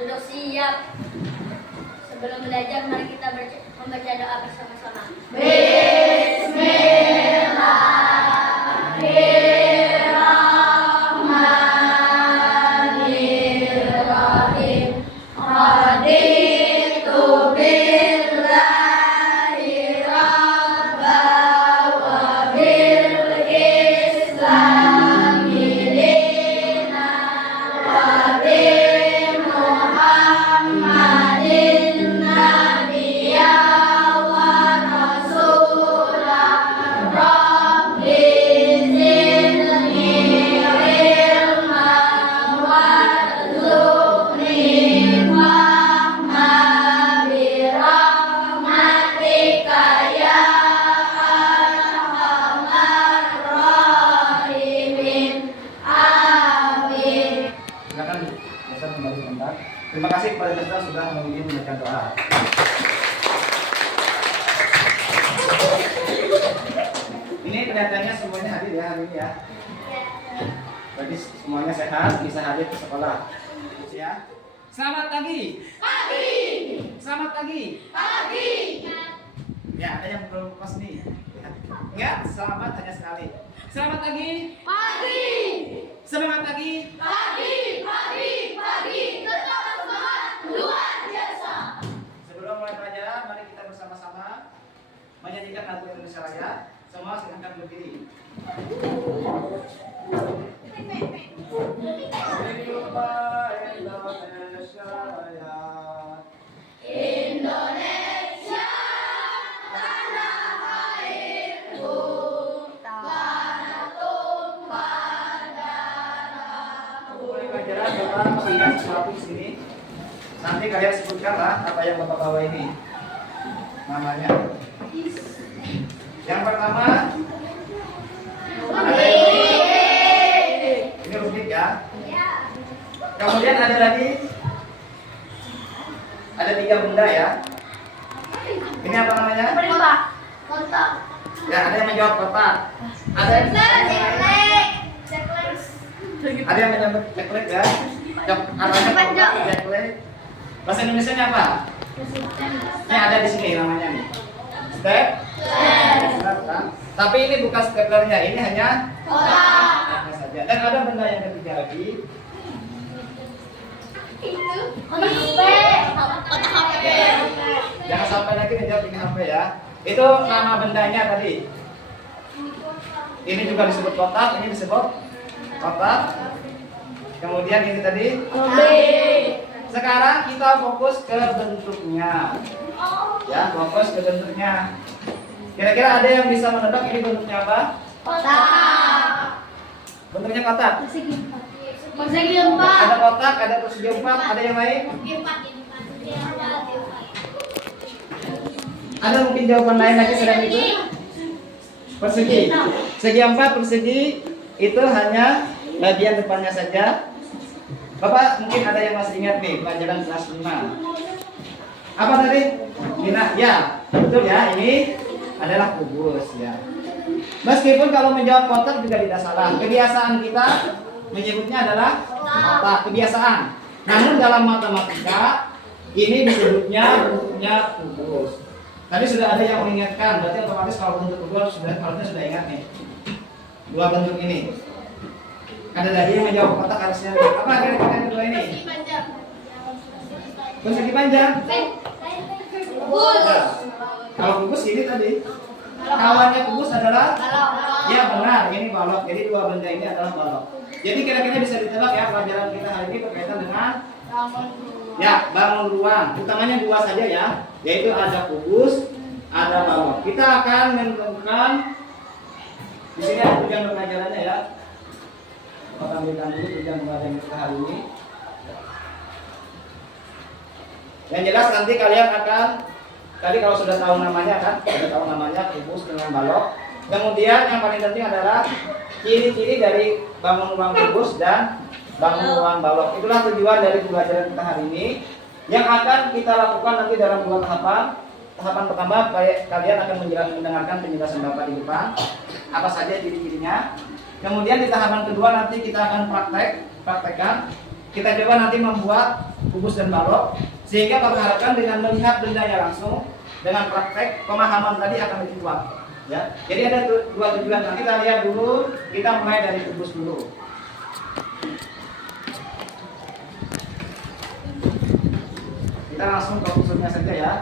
Duduk siap. Sebelum belajar, mari kita membaca doa bersama-sama. Bismillahirrahmanirrahim. Raditu billahi rabban wa bil islami dinan wa bi Muhammadin nabiyya wa rasulah. Rabbi zidni ilman warzuqni fahman bi rahmatika ya arhamar rahimin. Amin. Silakan Ustaz kembali sebentar. Terima kasih kepada Ustaz sudah memimpin membaca doa. Ini kelihatannya semuanya hadir ya hari ini ya. Berarti semuanya sehat, bisa hadir ke sekolah. Ya. Selamat pagi. Pagi. Selamat pagi. Pagi. Ya, ada yang belum pas nih. Enggak, selamat hanya sekali. Selamat pagi. Pagi. Semangat pagi. Pagi. Pagi. Pagi. Tetap semangat. Luar biasa. Sebelum mulai pelajaran, mari kita bersama-sama menyanyikan lagu Indonesia Raya. Semua silakan berdiri. Indonesia tanah airku, tanah tumpah darahku. Mulai pelajaran, Bapak mengingat sesuatu di sini. Nanti kalian sebutkanlah apa yang Bapak bawa ini. Namanya. Yang pertama, ada ini rubrik ya. Kemudian ada lagi, ada 3 benda ya. Ini apa namanya? Kotak. Ya, ada yang menjawab kotak. Ada yang menyebut ceklek ya. Arahnya ceklek. Bahasa Indonesia apa? Ini ada di sini namanya nih. Step. Kan? Tapi ini bukan steplernya, ini hanya kotak saja. Dan ada benda yang ketiga lagi. Kotak HP. Jangan sampai lagi menjawab ini HP ya. Itu nama bendanya tadi. Ini juga disebut kotak, ini disebut kotak. Kemudian ini tadi. Sekarang kita fokus ke bentuknya. Ya, fokus ke bentuknya. Kira-kira ada yang bisa menebak ini bentuknya apa? Kotak. Bentuknya kotak. Persegi 4. Ada kotak, ada persegi 4, ada yang lain? Ada mungkin jawaban lain lagi selain itu? Persegi. Segi 4, persegi itu hanya bagian depannya saja. Bapak mungkin ada yang masih ingat nih pelajaran kelas 5. Apa tadi? Mina, ya, betul ya. Ini adalah kubus ya. Meskipun kalau menjawab kotak juga tidak salah. Kebiasaan kita menyebutnya adalah kotak, kebiasaan. Namun dalam matematika ini disebutnya bentuknya kubus. Tadi sudah ada yang mengingatkan, berarti otomatis kalau bentuk kubus harusnya sudah ingat nih. 2 bentuk ini. Ada lagi yang menjawab kotak harusnya apa kira-kira yang kedua ini? Persegi panjang. Kubus. Nah, kalau kubus ini tadi kawannya kubus adalah ya benar, ini balok. Jadi 2 benda ini adalah balok. Jadi kira-kira bisa ditebak ya pelajaran kita hari ini berkaitan dengan ya bangun ruang. Utamanya 2 saja ya, yaitu ada kubus, ada balok. Kita akan menentukan di sini ada tujuan pelajarannya ya. Kita ambilkan dulu tujuan pelajaran kita hari ini. Yang jelas nanti kalian akan tadi kalau sudah tahu namanya kan, sudah tahu namanya kubus dengan balok. Kemudian yang paling penting adalah ciri-ciri dari bangun ruang kubus dan bangun ruang balok. Itulah tujuan dari pelajaran kita hari ini yang akan kita lakukan nanti dalam 2 tahapan. Tahapan pertama kalian akan mendengarkan penjelasan Bapak di depan apa saja ciri-cirinya. Kemudian di tahapan kedua nanti kita akan praktekkan kita coba nanti membuat kubus dan balok, sehingga Bapak harapkan dengan melihat bendanya langsung, dengan praktek pemahaman tadi akan lebih kuat. Ya, jadi ada dua tujuan. Nanti kita lihat dulu, kita mulai dari kubus dulu. Kita langsung ke kubusnya saja ya.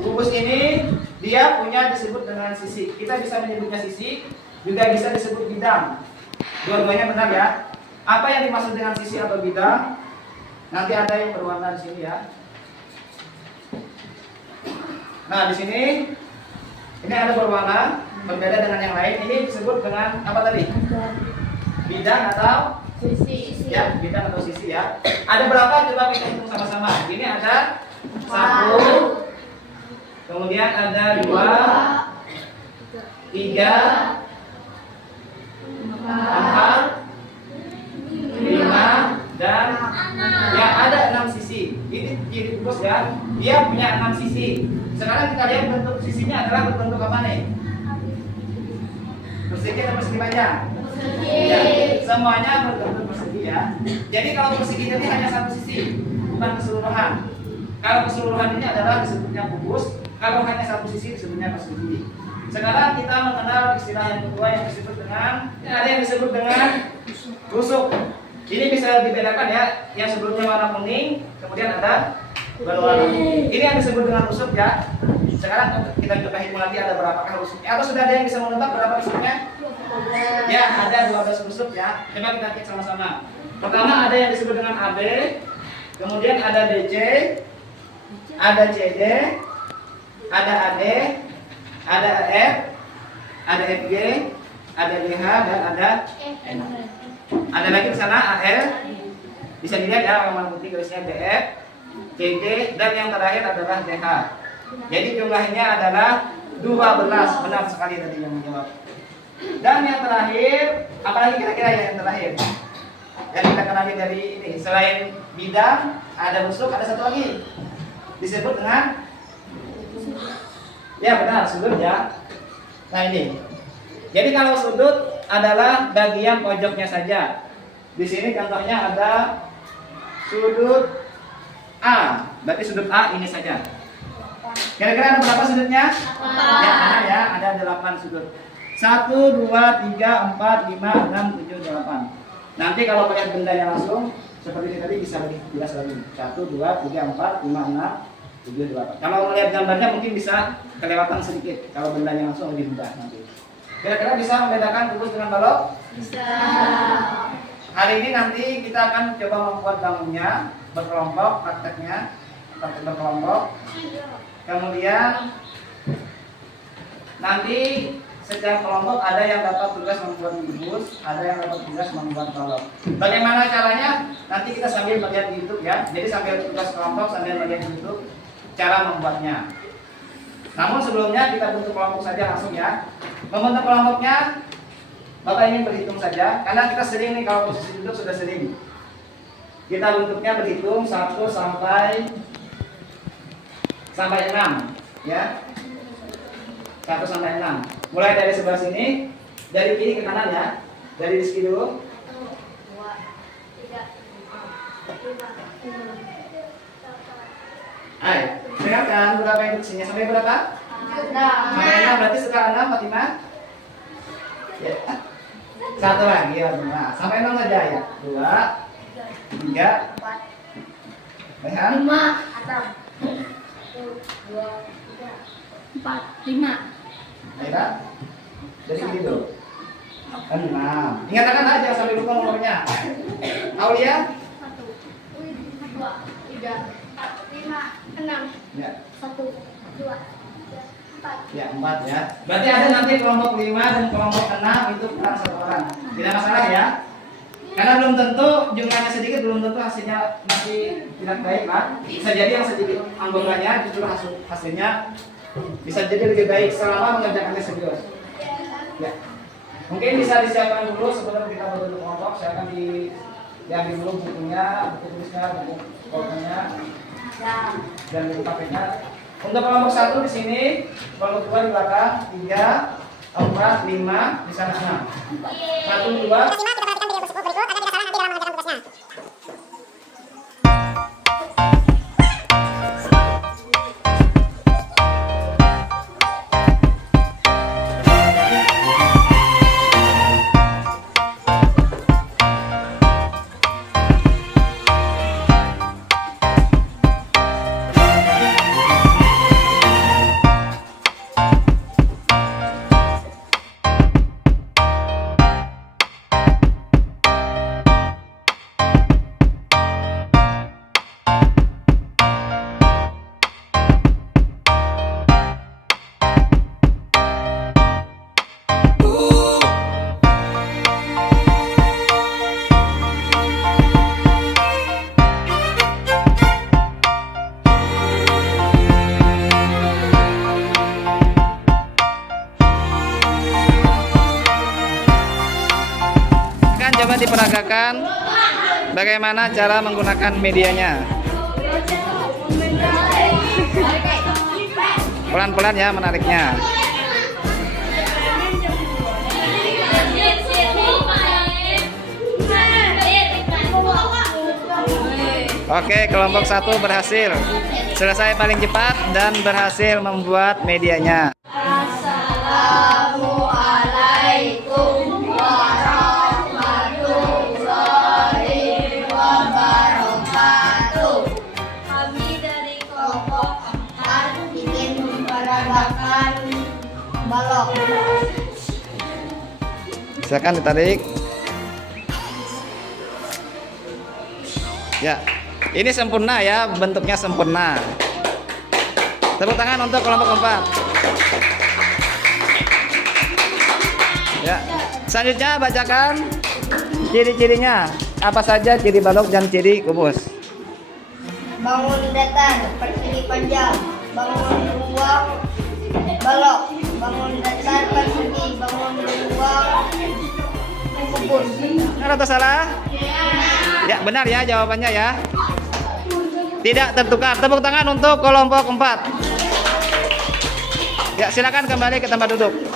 Kubus ini dia punya disebut dengan sisi. Kita bisa menyebutnya sisi, juga bisa disebut bidang. Dua-duanya benar ya. Apa yang dimaksud dengan sisi atau bidang? Nanti ada yang berwarna di sini ya. Nah, di sini ini ada berwarna, berbeda dengan yang lain. Ini disebut dengan apa tadi? Bidang atau Sisi. ya, bidang atau sisi ya. Ada berapa? Coba kita hitung sama-sama. Ini ada 1, kemudian ada 2, 3, 4, 5, dan ya ada 6 sisi. Ini ciri kubus ya. Dia punya 6 sisi. Sekarang kita lihat bentuk sisinya adalah berbentuk apa nih? Persegi atau persegi panjang? Ya, semuanya berbentuk persegi ya. Jadi kalau persegi ini hanya satu sisi, bukan keseluruhan. Kalau keseluruhan ini adalah disebutnya kubus. Kalau hanya satu sisi disebutnya persegi. Sekarang kita mengenal istilah yang kedua yang disebut dengan, ada yang disebut dengan tusuk. Ini bisa dibedakan ya. Yang sebelumnya warna kuning, kemudian ada berwarna. Ini yang disebut dengan rusuk ya. Sekarang kita coba hitung lagi ada berapakah rusuknya. Atau sudah ada yang bisa menebak berapa rusuknya? Ya, ada 12 rusuk ya. Coba kita cek sama-sama. Pertama ada yang disebut dengan AB, kemudian ada BC, ada CD, ada AD, ada F, ada FG, ada GH, dan ada N. Ada lagi di sana AL. Bisa dilihat ya, warna putih garisnya DF, CD, dan yang terakhir adalah DH. Jadi jumlahnya adalah 12. Benar sekali tadi yang menjawab. Dan yang terakhir, apalagi kira-kira yang terakhir? Yang kita kenali dari ini, selain bidang, ada rusuk, ada satu lagi. Disebut dengan ya benar, sudut ya. Nah ini. Jadi kalau sudut adalah bagian pojoknya saja. Di sini contohnya ada sudut A. Berarti sudut A ini saja. Kira-kira ada berapa sudutnya? 8. Ya, benar ya, ada 8 sudut. 1, 2, 3, 4, 5, 6, 7, 8. Nanti kalau melihat bendanya langsung seperti ini tadi bisa lebih jelas lagi. 1, 2, 3, 4, 5, 6, 7, 8. Kalau melihat gambarnya mungkin bisa kelewatan sedikit. Kalau bendanya langsung lebih mudah nanti. Kira-kira bisa membedakan kubus dengan balok? Bisa. Hari ini nanti kita akan coba membuat bangunnya berkelompok, praktek berkelompok. Kemudian nanti setiap kelompok ada yang dapat tugas membuat kubus, ada yang dapat tugas membuat balok. Bagaimana caranya? Nanti kita sambil melihat di YouTube ya. Jadi sambil tugas kelompok sambil melihat di YouTube cara membuatnya. Namun sebelumnya kita bentuk kelompok saja langsung ya. Membentuk kelompoknya Bapak ingin berhitung saja, karena kita sering nih kalau posisi duduk sudah sering. Kita bentuknya berhitung 1 sampai 6 ya. 1 sampai 6. Mulai dari sebelah sini, dari kiri ke kanan ya. Dari sini dulu. 1, 2, 3, 4, 5, 6. Ayo, dengarkan berapa instruksinya sampai berapa? 6. Sampai 6 berarti setelah 6 Fatimah. Ya. 1 lagi ya, nah, sampai 6 saja ya. 2, 3, 4, Rehan. 5, 2, 3, 4, 5. Ayo, dari sini dulu. 6. Ingatkan aja sampai lupa nomornya. Aulia? 1, 2, 3, 4, 5, 6. Ya. 1, 2, 3, 4. Ya, 4 ya. Berarti ada nanti kelompok 5 dan kelompok 6 itu kurang 1 orang. Tidak masalah ya. Karena belum tentu jumlahnya sedikit, belum tentu hasilnya masih tidak baik lah. Bisa jadi yang sedikit anggotanya justru hasilnya bisa jadi lebih baik selama mengerjakannya serius. Ya. Mungkin bisa disiapkan dulu sebelum kita berbentuk kelompok. Silakan diambil dulu bukunya, buku tulisnya, buku pokoknya, dan buku KPK. Untuk kelompok 1 di sini, kelompok 2 di belakang, 3, 4, 5, di sana 6. 1, 2. menunjukkan bagaimana cara menggunakan medianya. Pelan-pelan ya menariknya. Oke, kelompok 1 berhasil. Selesai paling cepat dan berhasil membuat medianya. Assalamualaikum warahmatullahi wabarakatuh. Kami dari kelompok 4 ingin memperagakan balok. Silakan ditarik. Ya, ini sempurna ya, bentuknya sempurna. Tepuk tangan untuk kelompok 4. Ya, selanjutnya bacakan ciri-cirinya. Apa saja ciri balok dan ciri kubus? Bangun datar, persegi panjang. Bangun ruang, balok. Bangun datar, persegi. Bangun ruang, kubus. Benar atau salah? Ya, benar ya jawabannya ya. Tidak tertukar. Tepuk tangan untuk kelompok 4. Ya, silakan kembali ke tempat duduk.